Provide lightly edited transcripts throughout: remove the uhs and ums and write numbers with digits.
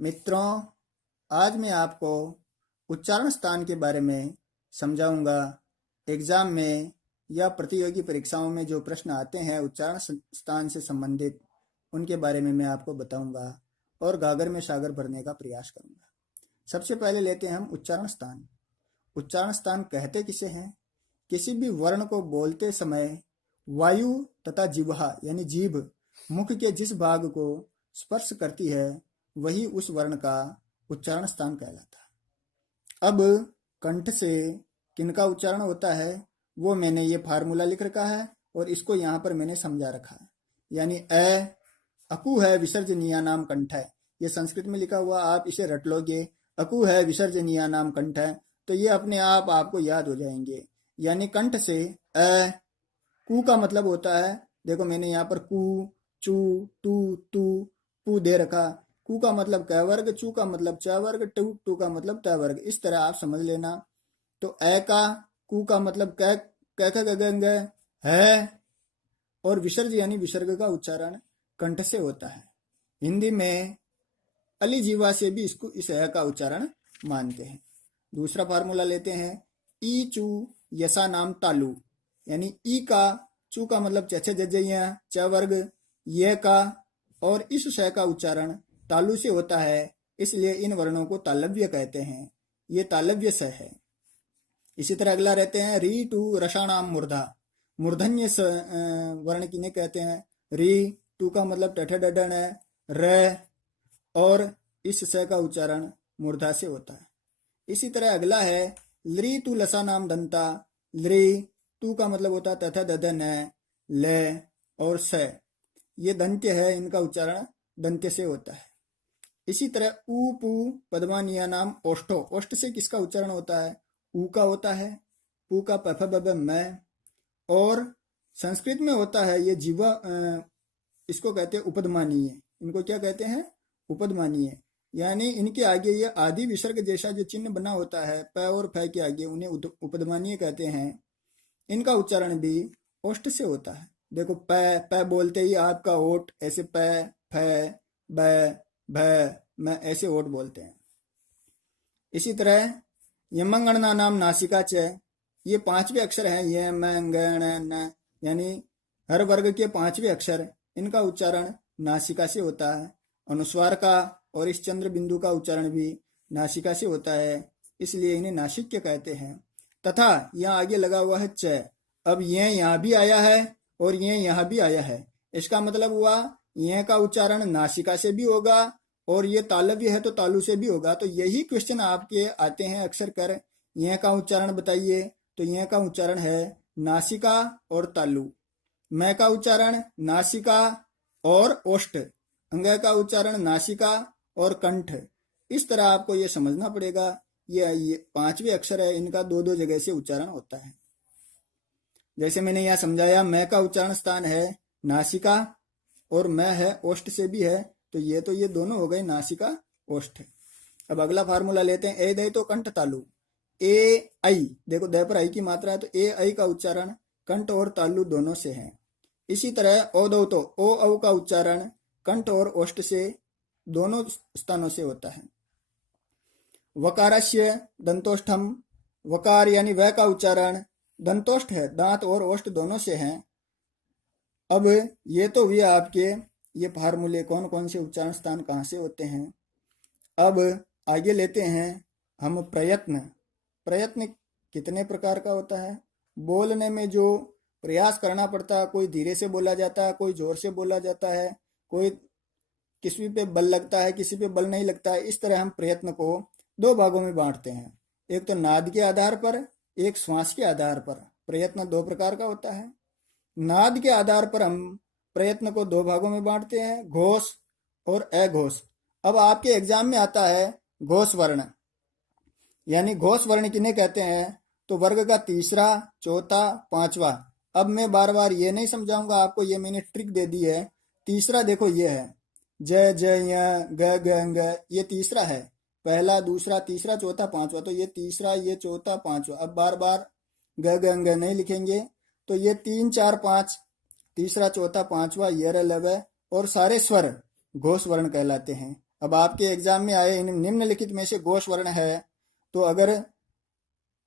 मित्रों, आज मैं आपको उच्चारण स्थान के बारे में समझाऊंगा। एग्जाम में या प्रतियोगी परीक्षाओं में जो प्रश्न आते हैं उच्चारण स्थान से संबंधित, उनके बारे में मैं आपको बताऊंगा और गागर में सागर भरने का प्रयास करूंगा। सबसे पहले लेते हैं हम उच्चारण स्थान। उच्चारण स्थान कहते किसे हैं? किसी भी वर्ण को बोलते समय वायु तथा जिह्वा यानी जीभ मुख के जिस भाग को स्पर्श करती है वही उस वर्ण का उच्चारण स्थान कहलाता है। अब कंठ से किनका उच्चारण होता है वो मैंने ये फार्मूला लिख रखा है और इसको यहाँ पर मैंने समझा रखा है। यानी अकु है विसर्जनीय नाम कंठ है, ये संस्कृत में लिखा हुआ, आप इसे रट लोगे। अकु है विसर्जनीय नाम कंठ है तो ये अपने आप आपको याद हो जाएंगे। यानी कंठ से कु का मतलब होता है, देखो मैंने यहाँ पर कु, चू, टू, तू, पू दे रखा। कु का मतलब क वर्ग, चू का मतलब च वर्ग, टू का मतलब त वर्ग। इस तरह आप समझ लेना। तो का कु का मतलब क है और विसर्ग यानी विसर्ग का उच्चारण कंठ से होता है। हिंदी में अली जीवा से भी इसको इस का उच्चारण मानते हैं। दूसरा फार्मूला लेते हैं, ई चू यसा नाम तालु। यानी ई का, चू का मतलब च वर्ग, ये का और इस श का उच्चारण तालु से होता है, इसलिए इन वर्णों को तालव्य कहते हैं। ये तालव्य स है। इसी तरह अगला रहते हैं री टू रसाणाम मूर्धा। मूर्धन्य वर्ण किन्हें कहते हैं? री, टू का मतलब टठ डडन है, र और इस स का उच्चारण मूर्धा से होता है। इसी तरह अगला है लृ टू लसा नाम दंता। लृ, टू का मतलब होता है तथा ददन है, ल और स, ये दंत्य है, इनका उच्चारण दंत्य से होता है। इसी तरह ऊ पू पद्मानिया नाम ओष्ठो। ओष्ठ से किसका उच्चारण होता है? ऊ का होता है। पू का पफ बब मैं, और संस्कृत में होता है ये जीवा, इसको कहते हैं उपदमानीय। इनको क्या कहते हैं? उपदमानीय। यानी इनके आगे ये आदि विसर्ग जैसा जो चिन्ह बना होता है प और फ के आगे, उन्हें उपदमानीय कहते हैं। इनका उच्चारण भी ओष्ठ से होता है। देखो प बोलते ही आपका ओठ ऐसे प, फ, ब, भ, म ऐसे ओठ बोलते हैं। इसी तरह यमंगणना नाम नासिका च, ये पांचवें अक्षर हैं, ये म ग न, यानी हर वर्ग के पांचवें अक्षर, इनका उच्चारण नासिका से होता है। अनुस्वार का और इस चंद्र बिंदु का उच्चारण भी नासिका से होता है, इसलिए इन्हें नासिक्य कहते हैं। तथा यहाँ आगे लगा हुआ है च। अब ये यहाँ भी आया है और ये यहाँ भी आया है, इसका मतलब हुआ ये का उच्चारण नासिका से भी होगा और ये तालव्य है तो तालु से भी होगा। तो यही क्वेश्चन आपके आते हैं अक्सर कर, ये का उच्चारण बताइए, तो ये का उच्चारण है नासिका और तालु। मैं का उच्चारण नासिका और ओष्ठ, अंग का उच्चारण नासिका और कंठ। इस तरह आपको ये समझना पड़ेगा। ये पांचवें अक्षर है, इनका दो दो जगह से उच्चारण होता है। जैसे मैंने यहाँ समझाया, मैं का उच्चारण स्थान है नासिका और मैं है ओष्ठ से भी है, तो ये दोनों हो गए नासिका ओष्ठ। अब अगला फार्मूला लेते हैं, ए दई तो कंठ तालु। ए आई, देखो द पर आई की मात्रा है तो ए आई का उच्चारण कंठ और तालु दोनों से है। इसी तरह ओ दो तो ओ औ का उच्चारण कंठ और ओष्ठ से दोनों स्थानों से होता है। वकारस्य दंतोष्ठम, वकार यानी वह का उच्चारण दंतोष्ठ है, दांत और ओष्ठ दोनों से है। अब ये तो हुए आपके ये फार्मूले, कौन कौन से उच्चारण स्थान कहाँ से होते हैं। अब आगे लेते हैं हम प्रयत्न। प्रयत्न कितने प्रकार का होता है? बोलने में जो प्रयास करना पड़ता है, कोई धीरे से बोला जाता है, कोई जोर से बोला जाता है, कोई किसी पे बल लगता है, किसी पे बल नहीं लगता है। इस तरह हम प्रयत्न को दो भागों में बांटते हैं, एक तो नाद के आधार पर, एक श्वास के आधार पर। प्रयत्न दो प्रकार का होता है। नाद के आधार पर हम प्रयत्न को दो भागों में बांटते हैं, घोष और अघोष। अब आपके एग्जाम में आता है घोष वर्ण, यानी घोष वर्ण किन्हें कहते हैं? तो वर्ग का तीसरा, चौथा, पांचवा। अब मैं बार बार ये नहीं समझाऊंगा आपको, ये मैंने ट्रिक दे दी है। तीसरा देखो ये है ज ज य ग ग ग, ये तीसरा है। पहला, दूसरा, तीसरा, चौथा, पांचवा, तो ये तीसरा, ये चौथा, पांचवा। अब बार बार ग ग ग नहीं लिखेंगे, तो ये 3 4 5, तीसरा, चौथा, पांचवा, य र ल व और सारे स्वर घोष वर्ण कहलाते हैं। अब आपके एग्जाम में आए इन निम्नलिखित में से घोष वर्ण है, तो अगर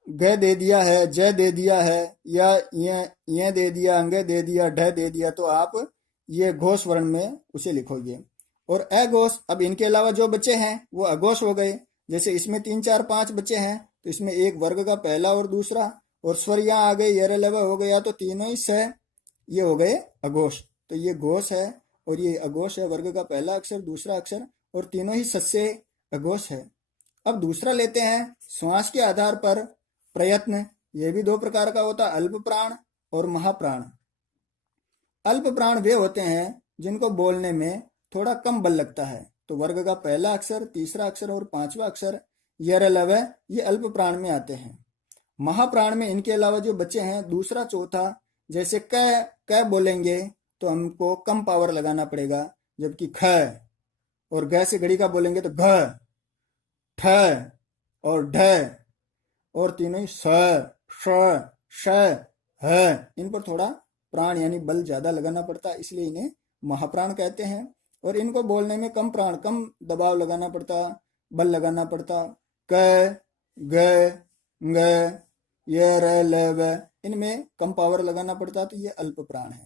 ग दे दिया है, ज दे दिया है, या ये दे दिया, अंग दे दिया, ढ दे दिया, तो आप ये घोष वर्ण में उसे लिखोगे। और अघोष, अब इनके अलावा जो बचे हैं वो अघोष हो गए। जैसे इसमें 3 4 5 बचे हैं, तो इसमें एक वर्ग का पहला और दूसरा, और स्वर यहाँ आ गए, यर हो गया, तो तीनों ही स ये हो गए अघोष। तो ये घोष है और ये अघोष है, वर्ग का पहला अक्षर, दूसरा अक्षर, और तीनों ही सस्य अघोष है। अब दूसरा लेते हैं श्वास के आधार पर प्रयत्न। ये भी दो प्रकार का होता है, अल्प प्राण और महाप्राण। अल्प प्राण वे होते हैं जिनको बोलने में थोड़ा कम बल लगता है, तो वर्ग का पहला अक्षर, तीसरा अक्षर और पांचवा अक्षर यर लव ये अल्प प्राण में आते हैं। महाप्राण में इनके अलावा जो बच्चे हैं दूसरा चौथा, जैसे क बोलेंगे तो हमको कम पावर लगाना पड़ेगा, जबकि ख और ग से घड़ी का बोलेंगे तो घ, ठ और ढ, और तीनों ही स, श, श, ह, इन पर थोड़ा प्राण यानी बल ज्यादा लगाना पड़ता है, इसलिए इन्हें महाप्राण कहते हैं। और इनको बोलने में कम प्राण, कम दबाव लगाना पड़ता, बल लगाना पड़ता। क, ग, ग, ये र, ल, व, इनमें कम पावर लगाना पड़ता, तो ये अल्प प्राण है।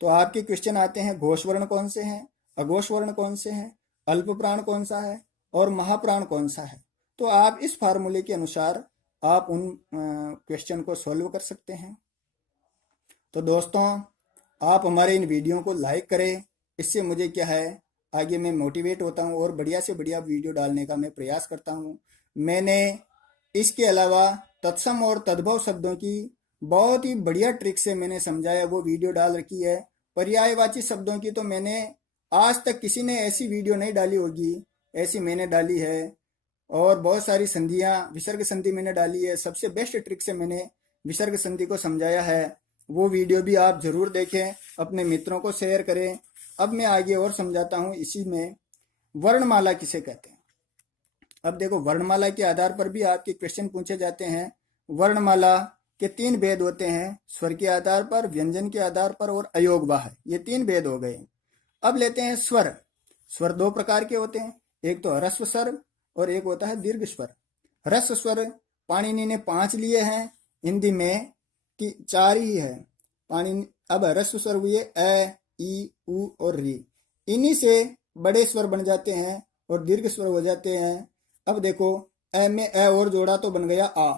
तो आपके क्वेश्चन आते हैं घोष वर्ण कौन से हैं, अघोष वर्ण कौन से हैं, अल्प प्राण कौन सा है और महाप्राण कौन सा है। तो आप इस फार्मूले के अनुसार आप उन क्वेश्चन को सॉल्व कर सकते हैं। तो दोस्तों, आप हमारे इन वीडियो को लाइक करें, इससे मुझे क्या है, आगे मैं मोटिवेट होता हूँ और बढ़िया से बढ़िया वीडियो डालने का मैं प्रयास करता हूँ। मैंने इसके अलावा तत्सम और तद्भव शब्दों की बहुत ही बढ़िया ट्रिक से मैंने समझाया, वो वीडियो डाल रखी है। पर्यायवाची शब्दों की तो मैंने आज तक किसी ने ऐसी वीडियो नहीं डाली होगी, ऐसी मैंने डाली है। और बहुत सारी संधियां, विसर्ग संधि मैंने डाली है, सबसे बेस्ट ट्रिक से मैंने विसर्ग संधि को समझाया है। वो वीडियो भी आप जरूर देखें, अपने मित्रों को शेयर करें। अब मैं आगे और समझाता हूँ इसी में वर्णमाला किसे कहते हैं। अब देखो, वर्णमाला के आधार पर भी आपके क्वेश्चन पूछे जाते हैं। वर्णमाला के 3 भेद होते हैं, स्वर के आधार पर, व्यंजन के आधार पर और अयोगवाह, ये 3 भेद हो गए। अब लेते हैं स्वर। स्वर 2 प्रकार के होते हैं, एक तो ह्रस्व स्वर और एक होता है दीर्घ स्वर। ह्रस्व स्वर पाणिनि ने 5 लिए हैं, हिंदी में 4 ही है पाणिनि। अब ह्रस्व स्वर हुए अ, ई, उ और री, इन्हीं से बड़े स्वर बन जाते हैं और दीर्घ स्वर हो जाते हैं। अब देखो, अ में अ और जोड़ा तो बन गया आ,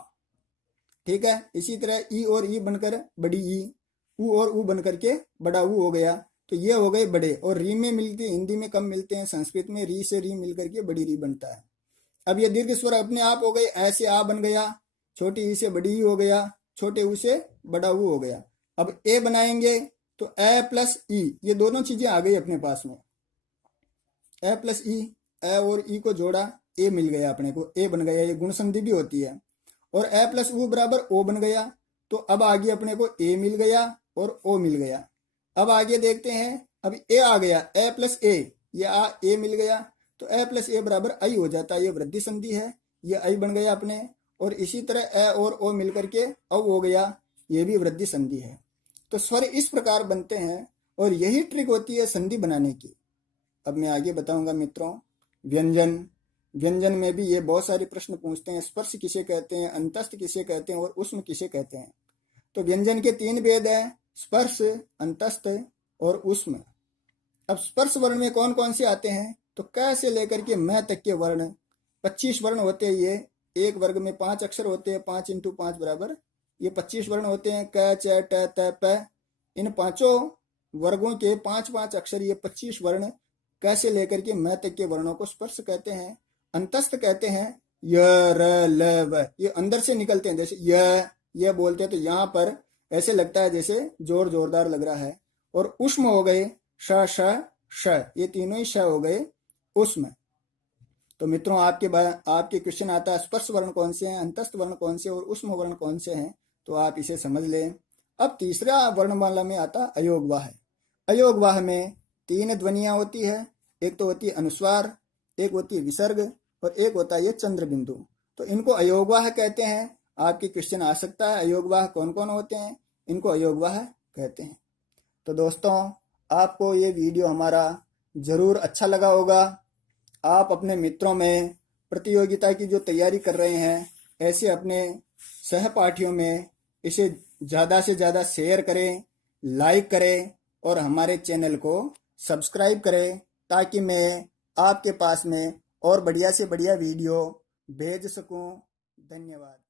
ठीक है। इसी तरह ई और ई बनकर बड़ी ई, उ और उ बनकर के बड़ा उ हो गया, तो ये हो गए बड़े। और री में मिलते, हिंदी में कम मिलते हैं, संस्कृत में री से री मिलकर के बड़ी री बनता है। अब ये दीर्घ स्वर अपने आप हो गए, ऐसे आ बन गया, छोटी ई से बड़ी ई हो गया, छोटे उ से बड़ा उ हो गया। अब ए बनाएंगे तो ए प्लस ई, ये दोनों चीजें आ गई अपने पास में। ए प्लस ई, ए और ई को जोड़ा, ए मिल गया अपने को, ए बन गया, ये गुण संधि भी होती है। और ए प्लस उ बराबर ओ बन गया, तो अब आगे अपने को ए मिल गया और ओ मिल गया। अब आगे देखते हैं, अब ए आ गया, ए प्लस ए, ये आ ए मिल गया, तो ए प्लस ए बराबर आई हो जाता है, ये वृद्धि संधि है, ये आई बन गया अपने। और इसी तरह ए और ओ मिलकर के औ हो गया, ये भी वृद्धि संधि है। तो स्वर इस प्रकार बनते हैं और यही ट्रिक होती है संधि बनाने की। अब मैं आगे बताऊंगा मित्रों। व्यंजन, व्यंजन में भी ये बहुत सारे प्रश्न पूछते हैं, स्पर्श किसे कहते हैं, अंतस्थ किसे कहते हैं और उष्म किसे कहते हैं। तो व्यंजन के 3 भेद है, स्पर्श, अंतस्थ और उष्म। अब स्पर्श वर्ण में कौन कौन से आते हैं, तो क से लेकर के मैं तक के वर्ण 25 वर्ण होते हैं। ये एक वर्ग में 5 अक्षर होते हैं, 5 इंटू 5 बराबर ये 25 वर्ण होते हैं। क, च, ट, त, प, इन पांचों वर्गों के 5-5 अक्षर, ये 25 वर्ण क से लेकर के मैं तक के वर्णों को स्पर्श कहते हैं। अंतस्थ कहते हैं य, र, ल, व, ये अंदर से निकलते हैं। जैसे ये बोलते हैं तो यहाँ पर ऐसे लगता है जैसे जोरदार लग रहा है। और उष्म हो गए श, श, श, ये तीनों ही श हो गए उष्म। तो मित्रों, आपके क्वेश्चन आता है स्पर्श वर्ण कौन से हैं, अंतस्थ वर्ण कौन से और उष्म वर्ण कौन से हैं, तो आप इसे समझ लें। अब तीसरा वर्णमाला में आता अयोगवाह। अयोगवाह में 3 ध्वनियां होती है, एक तो होती है अनुस्वार, एक होती है विसर्ग और एक होता है ये चंद्र बिंदु। तो इनको अयोगवाह कहते हैं। आपके क्वेश्चन आ सकता है अयोगवाह कौन कौन होते हैं, इनको अयोगवाह कहते हैं। तो दोस्तों, आपको ये वीडियो हमारा जरूर अच्छा लगा होगा। आप अपने मित्रों में प्रतियोगिता की जो तैयारी कर रहे हैं, ऐसे अपने सहपाठियों में इसे ज़्यादा से ज़्यादा शेयर करें, लाइक करें और हमारे चैनल को सब्सक्राइब करें, ताकि मैं आपके पास में और बढ़िया से बढ़िया वीडियो भेज सकूं। धन्यवाद।